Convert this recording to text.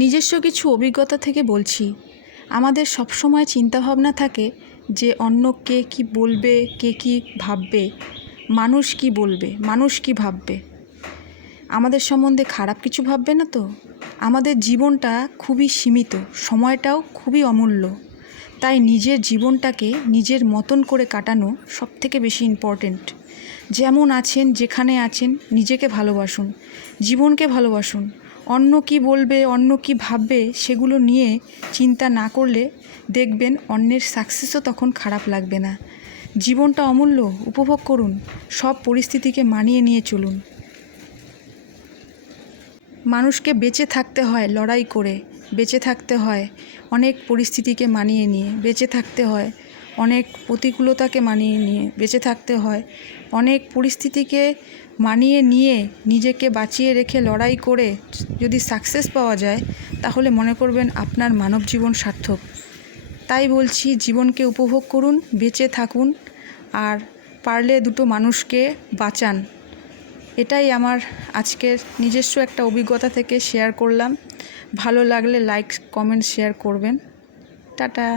নিজস্ব কিছু অভিজ্ঞতা থেকে বলছি, আমাদের সবসময় চিন্তাভাবনা থাকে যে অন্য কে কী বলবে, কে কী ভাববে, মানুষ কী বলবে, মানুষ কী ভাববে, আমাদের সম্বন্ধে খারাপ কিছু ভাববে না তো? আমাদের জীবনটা খুবই সীমিত, সময়টাও খুবই অমূল্য। তাই নিজের জীবনটাকে নিজের মতন করে কাটানো সবথেকে বেশি ইম্পর্ট্যান্ট। যেমন আছেন, যেখানে আছেন, নিজেকে ভালোবাসুন, জীবনকে ভালোবাসুন। অন্য কি বলবে, অন্য কি ভাববে সেগুলো নিয়ে চিন্তা না করলে দেখবেন অন্যের সাকসেসও তখন খারাপ লাগবে না। জীবনটা অমূল্য, উপভোগ করুন, সব পরিস্থিতিকে মানিয়ে নিয়ে চলুন। মানুষকে বেঁচে থাকতে হয় লড়াই করে, বেঁচে থাকতে হয় অনেক পরিস্থিতিকে মানিয়ে নিয়ে, বেঁচে থাকতে হয় অনেক প্রতিকূলতাকে মানিয়ে নিয়ে, বেঁচে থাকতে হয় অনেক পরিস্থিতিকে মানিয়ে নিয়ে, নিজেকে বাঁচিয়ে রেখে লড়াই করে যদি সাকসেস পাওয়া যায় তাহলে মনে করবেন আপনার মানব জীবন সার্থক। তাই বলছি, জীবনকে উপভোগ করুন, বেঁচে থাকুন, আর পারলে দুটো মানুষকে বাঁচান। এটাই আমার আজকের নিজস্ব একটা অভিজ্ঞতা থেকে শেয়ার করলাম। ভালো লাগলে লাইক, কমেন্ট, শেয়ার করবেন। টাটা।